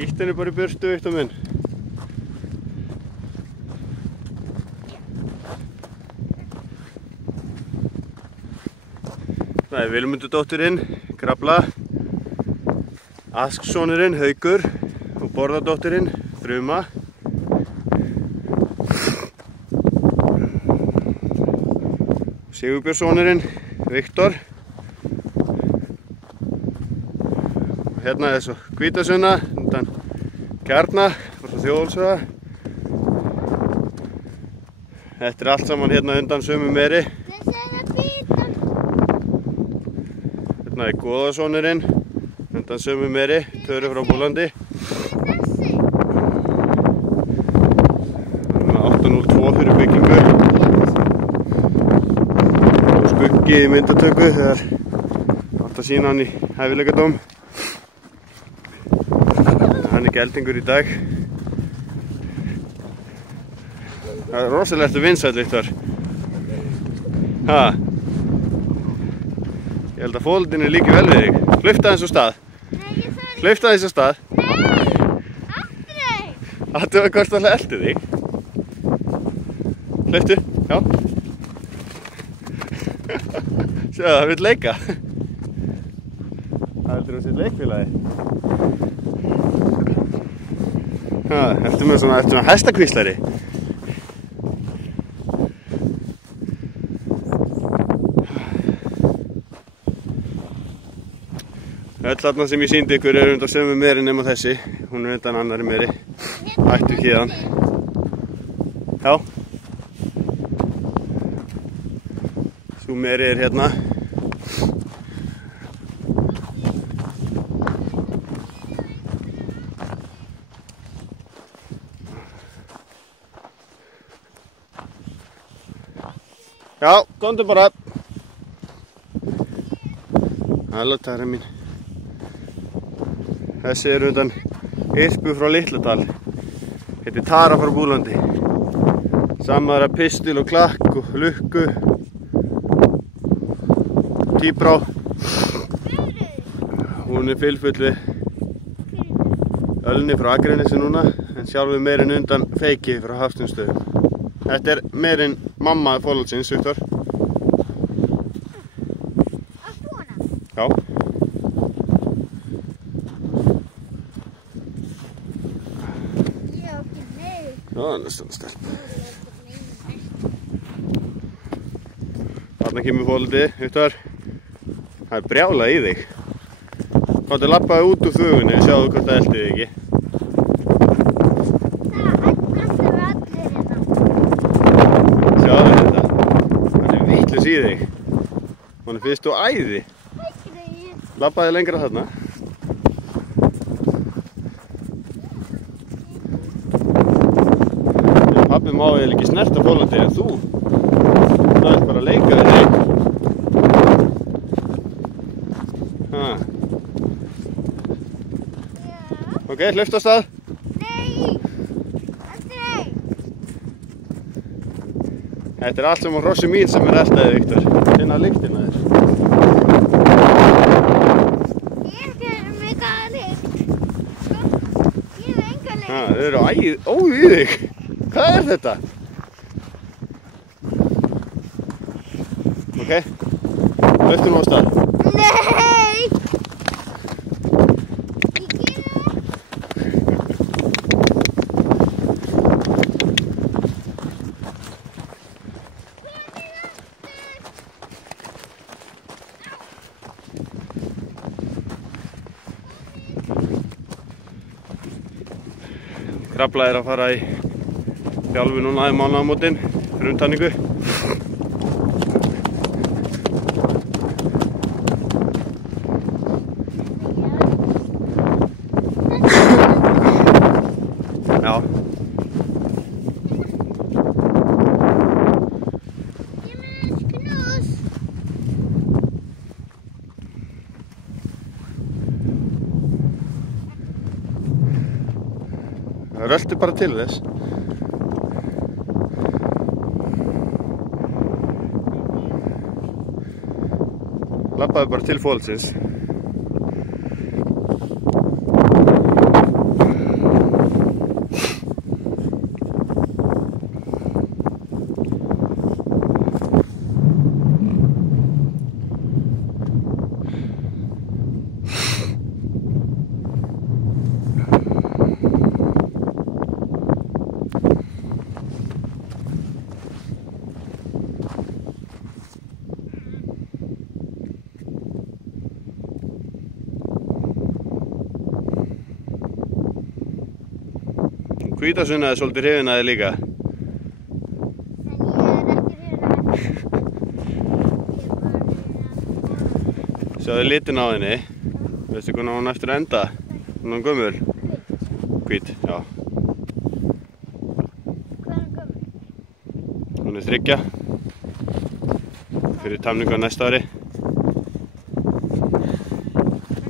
Ítt henni bara í burtu, Viktor minn. Það er Vilmundardóttirinn, Krafla, Asksonurinn, Haukur og Borðardóttirinn, Fruma. Sigurbjörnssonurinn, Viktor. Og hérna er svo Hvítasunna, undan Kjarna, frá Þjóðólfsvöða. Þetta er allt saman hérna undan sömu meri. Hérna er Goðasonurinn, undan sömu meri, Töru frá Búlandi. Þannig að 802 fyrir byggingu. Og skuggi í myndatöku þegar átt að sína hann í hæfileikadóm. Hann er geldingur í dag. Það er rosalega vinsæll, Viktor. Ha? Ég held að fóldin er líki vel við þig. Hlaupa aðeins á stað. Hlaupa aðeins á stað. Nei, aldrei. Attu að hvort það elti þig. Hlauptu, já. Sjáðu, það vill leika. Það heldur um sitt leikfélagi. Ertu með svona hestakvíslari? Öll þarna sem ég sýndi ykkur er undan sömu meri nema þessi. Hún er undan annari meri. Ættu héðan. Já. Sú meri er hérna. Já, komdu bara. Halló, Tara mín. Þessi er undan Irpu frá Litladal. Heitir Tara frá Búlandi. Samaðara pistil og klakk og lukku. Tíbrá. Hún er fylfull við Ölni frá Akranesi núna, en sjálfur meirinn undan Feiki frá Hafsteinstöðum. Þetta er meirinn mamma fólksins, Viktor. Átt þú hana? Já. Ég á ekki neitt. Já, það er svona stelp. Þarna kemur fólkið, Viktor. Það er brjálað í þig. Hvað er labbaði út úr þugunni og sjáðu hvort það elti þig ekki. Sjáðu þetta. Hann er vitlaus í þig. Hann er fyrst og æði. Labbaði lengra þarna. Pabbi má eiginlega ekki snerta fólkið en þú. Það er bara að leika við þig. Ok, hlaustu af stað. Nei, aldrei. Þetta er allt sem á hrossi mín sem er eldaði, Viktor. Sinna lyktina þér. Ég er með góða lykt. Ég hef enga lykt. Þau eru óð í þig. Hvað er þetta? Ok, hlaustu nú af stað. Nei. Krafla er að fara í þjálfi núna í mánaðamótin fyrir umtanningu. Já. Knús. Röltu bara til þess. Labbaðu bara til fólksins. Hvítasunna er svolítið hrifin að þér líka. Sjáðu litin á henni. Veistu hvernig hún eftir að enda? Hún er gömul. Hvít, já. Hvað er gömul? Hún er 3. Fyrir tamningu á næsta ári.